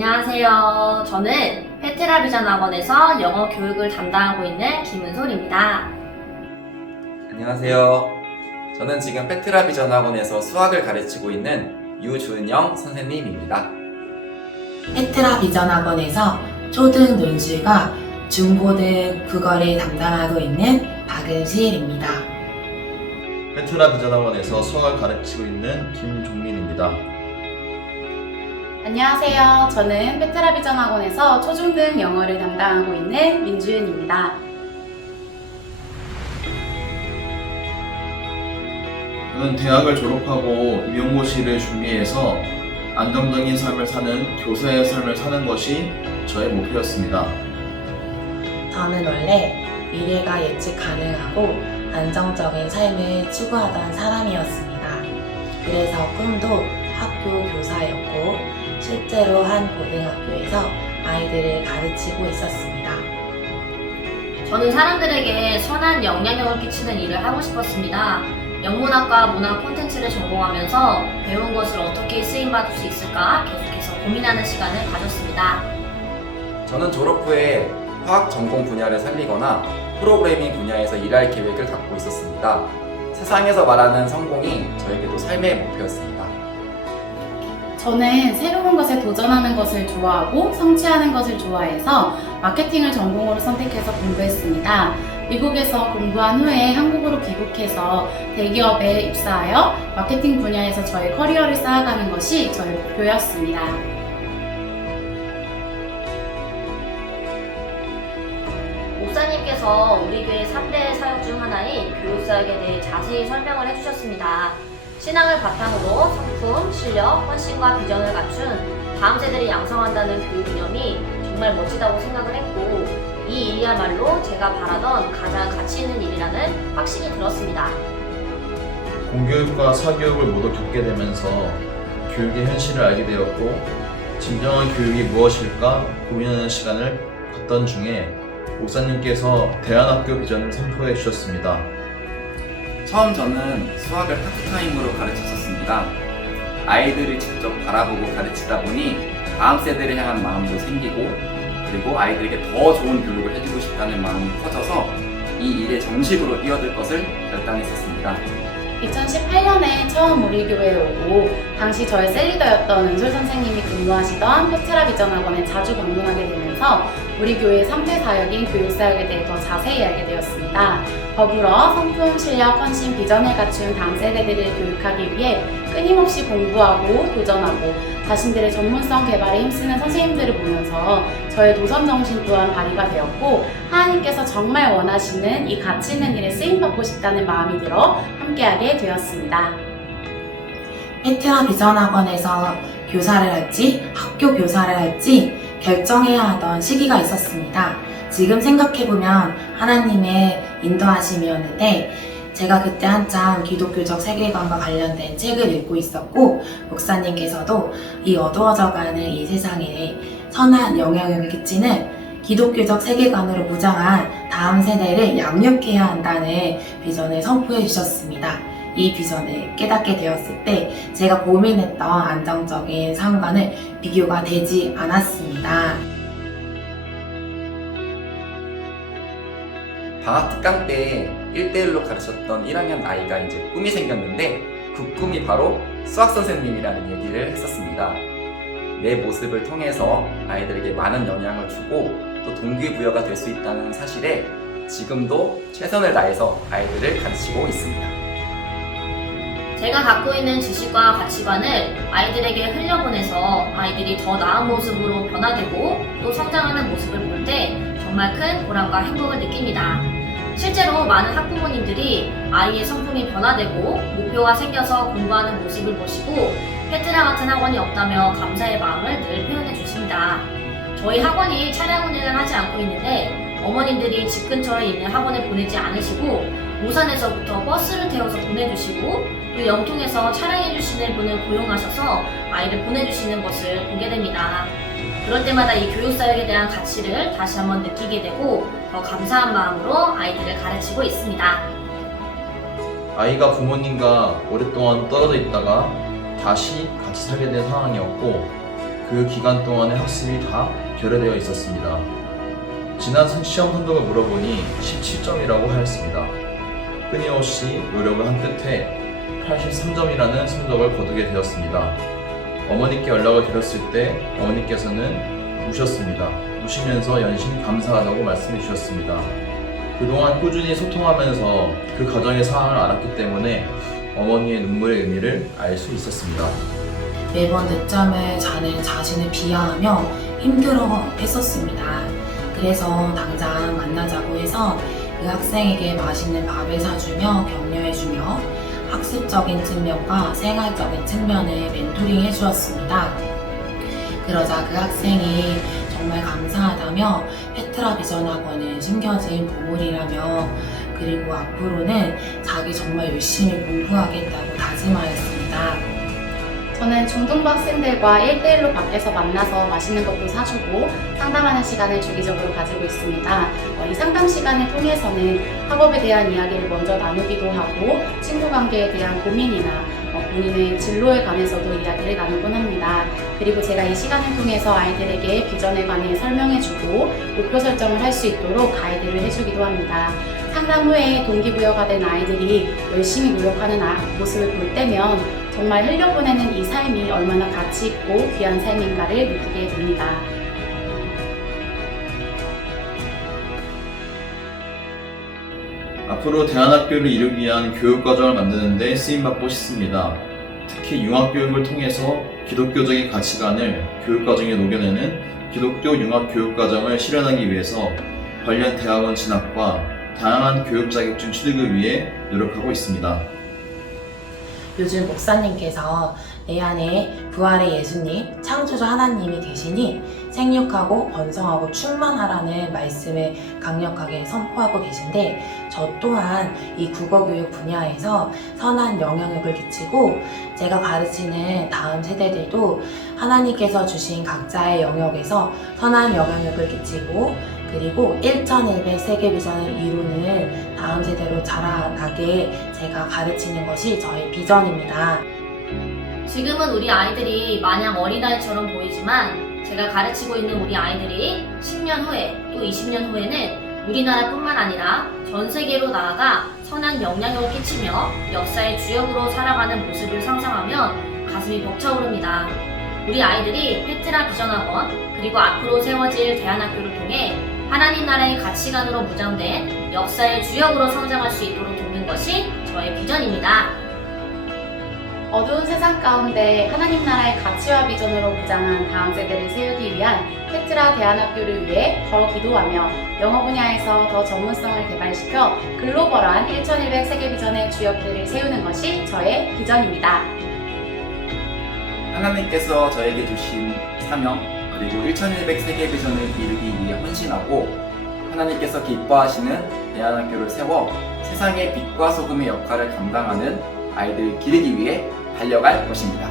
안녕하세요. 저는 페트라 비전 학원에서 영어 교육을 담당하고 있는 김은솔입니다. 안녕하세요. 저는 지금 페트라 비전 학원에서 수학을 가르치고 있는 유준영 선생님입니다. 페트라 비전 학원에서 초등 논술과 중고등 국어를 담당하고 있는 박은실입니다. 페트라 비전 학원에서 수학을 가르치고 있는 김종민입니다. 안녕하세요. 저는 페트라 비전 학원에서 초중등 영어를 담당하고 있는 민주윤입니다. 저는 대학을 졸업하고 임용고시를 준비해서 안정적인 삶을 사는 교사의 삶을 사는 것이 저의 목표였습니다. 저는 원래 미래가 예측 가능하고 안정적인 삶을 추구하던 사람이었습니다. 그래서 꿈도 학교 교사였고 실제로 한 고등학교에서 아이들을 가르치고 있었습니다. 저는 사람들에게 선한 영향력을 끼치는 일을 하고 싶었습니다. 영문학과 문학 콘텐츠를 전공하면서 배운 것을 어떻게 쓰임받을 수 있을까 계속해서 고민하는 시간을 가졌습니다. 저는 졸업 후에 화학 전공 분야를 살리거나 프로그래밍 분야에서 일할 계획을 갖고 있었습니다. 세상에서 말하는 성공이 저에게도 삶의 목표였습니다. 저는 새로운 것에 도전하는 것을 좋아하고 성취하는 것을 좋아해서 마케팅을 전공으로 선택해서 공부했습니다. 미국에서 공부한 후에 한국으로 귀국해서 대기업에 입사하여 마케팅 분야에서 저의 커리어를 쌓아가는 것이 저의 목표였습니다. 목사님께서 우리 교회 3대 사역 중 하나인 교육사역에 대해 자세히 설명을 해주셨습니다. 신앙을 바탕으로 성품, 실력, 헌신과 비전을 갖춘 다음 세대를 양성한다는 교육 이념이 정말 멋지다고 생각을 했고 이 일이야말로 제가 바라던 가장 가치 있는 일이라는 확신이 들었습니다. 공교육과 사교육을 모두 겪게 되면서 교육의 현실을 알게 되었고 진정한 교육이 무엇일까 고민하는 시간을 갖던 중에 목사님께서 대안학교 비전을 선포해 주셨습니다. 처음 저는 수학을 파트타임으로 가르쳤었습니다. 아이들을 직접 바라보고 가르치다 보니 다음 세대를 향한 마음도 생기고 그리고 아이들에게 더 좋은 교육을 해주고 싶다는 마음이 커져서 이 일에 정식으로 뛰어들 것을 결단했었습니다. 2018년에 처음 우리 교회에 오고 당시 저의 셀리더였던 은솔 선생님이 근무하시던 페트라 비전 학원에 자주 방문하게 되면서 우리 교회의 3대 사역인 교육사역에 대해 더 자세히 알게 되었습니다. 더불어 성품, 실력, 헌신, 비전을 갖춘 다음 세대들을 교육하기 위해 끊임없이 공부하고 도전하고 자신들의 전문성 개발에 힘쓰는 선생님들을 보면서 저의 도전 정신 또한 발휘가 되었고 하나님께서 정말 원하시는 이 가치 있는 일에 쓰임받고 싶다는 마음이 들어 함께하게 되었습니다. 페트라 비전 학원에서 교사를 할지 학교 교사를 할지 결정해야 하던 시기가 있었습니다. 지금 생각해보면 하나님의 인도하심이었는데 제가 그때 한창 기독교적 세계관과 관련된 책을 읽고 있었고 목사님께서도 이 어두워져가는 이 세상에 선한 영향력을 끼치는 기독교적 세계관으로 무장한 다음 세대를 양육해야 한다는 비전을 선포해 주셨습니다. 이 비전을 깨닫게 되었을 때 제가 고민했던 안정적인 삶과는 비교가 되지 않았습니다. 방학 특강 때 1대1로 가르쳤던 1학년 아이가 이제 꿈이 생겼는데 그 꿈이 바로 수학 선생님이라는 얘기를 했었습니다. 내 모습을 통해서 아이들에게 많은 영향을 주고 또 동기부여가 될 수 있다는 사실에 지금도 최선을 다해서 아이들을 가르치고 있습니다. 제가 갖고 있는 지식과 가치관을 아이들에게 흘려보내서 아이들이 더 나은 모습으로 변화되고 또 성장하는 모습을 볼 때 정말 큰 보람과 행복을 느낍니다. 실제로 많은 학부모님들이 아이의 성품이 변화되고 목표가 생겨서 공부하는 모습을 보시고 페트라 같은 학원이 없다며 감사의 마음을 늘 표현해 주십니다. 저희 학원이 차량 운행을 하지 않고 있는데 어머님들이 집 근처에 있는 학원에 보내지 않으시고 오산에서부터 버스를 태워서 보내주시고 또 영통에서 차량해주시는 분을 고용하셔서 아이를 보내주시는 것을 보게 됩니다. 그럴 때마다 이 교육사역에 대한 가치를 다시 한번 느끼게 되고 더 감사한 마음으로 아이들을 가르치고 있습니다. 아이가 부모님과 오랫동안 떨어져 있다가 다시 같이 살게 된 상황이었고 그 기간 동안의 학습이 다 결여되어 있었습니다. 지난 시험 성적을 물어보니 17점이라고 하였습니다. 끊임없이 노력을 한 끝에 83점이라는 성적을 거두게 되었습니다. 어머니께 연락을 드렸을 때 어머니께서는 우셨습니다. 우시면서 연신 감사하다고 말씀해 주셨습니다. 그동안 꾸준히 소통하면서 그 가정의 상황을 알았기 때문에 어머니의 눈물의 의미를 알 수 있었습니다. 매번 늦잠을 자는 자신을 비하하며 힘들어 했었습니다. 그래서 당장 만나자고 해서 그 학생에게 맛있는 밥을 사주며 격려해주며 학습적인 측면과 생활적인 측면을 멘토링 해주었습니다. 그러자 그 학생이 정말 감사하다며 페트라 비전 학원을 숨겨진 보물이라며 그리고 앞으로는 자기 정말 열심히 공부하겠다고 다짐하였습니다. 저는 중등부 학생들과 1대1로 밖에서 만나서 맛있는 것도 사주고 상담하는 시간을 주기적으로 가지고 있습니다. 이 상담 시간을 통해서는 학업에 대한 이야기를 먼저 나누기도 하고 친구 관계에 대한 고민이나 본인의 진로에 관해서도 이야기를 나누곤 합니다. 그리고 제가 이 시간을 통해서 아이들에게 비전에 관해 설명해주고 목표 설정을 할 수 있도록 가이드를 해주기도 합니다. 상담 후에 동기부여가 된 아이들이 열심히 노력하는 모습을 볼 때면 정말 흘려보내는 이 삶이 얼마나 가치 있고 귀한 삶인가를 느끼게 됩니다. 앞으로 대안학교를 이루기 위한 교육과정을 만드는 데 쓰임받고 싶습니다. 특히 융합교육을 통해서 기독교적인 가치관을 교육과정에 녹여내는 기독교 융합교육과정을 실현하기 위해서 관련 대학원 진학과 다양한 교육 자격증 취득을 위해 노력하고 있습니다. 요즘 목사님께서 내 안에 부활의 예수님, 창조주 하나님이 계시니 생육하고 번성하고 충만하라는 말씀을 강력하게 선포하고 계신데 저 또한 이 국어교육 분야에서 선한 영향력을 끼치고 제가 가르치는 다음 세대들도 하나님께서 주신 각자의 영역에서 선한 영향력을 끼치고 그리고 1100 세계 비전을 이루는 다음 세대로 자라나게 제가 가르치는 것이 저의 비전입니다. 지금은 우리 아이들이 마냥 어린아이처럼 보이지만 제가 가르치고 있는 우리 아이들이 10년 후에 또 20년 후에는 우리나라뿐만 아니라 전 세계로 나아가 선한 영향력을 끼치며 역사의 주역으로 살아가는 모습을 상상하면 가슴이 벅차오릅니다. 우리 아이들이 페트라 비전학원 그리고 앞으로 세워질 대안학교를 통해 하나님 나라의 가치관으로 무장된 역사의 주역으로 성장할 수 있도록 돕는 것이 저의 비전입니다. 어두운 세상 가운데 하나님 나라의 가치와 비전으로 무장한 다음 세대를 세우기 위한 페트라 대안학교를 위해 더 기도하며 영어 분야에서 더 전문성을 개발시켜 글로벌한 1100 세계 비전의 주역들을 세우는 것이 저의 비전입니다. 하나님께서 저에게 주신 사명 그리고 1100 세계 비전을 이루기 위해 헌신하고 하나님께서 기뻐하시는 대안학교를 세워 세상의 빛과 소금의 역할을 감당하는 아이들 기르기 위해 달려갈 것입니다.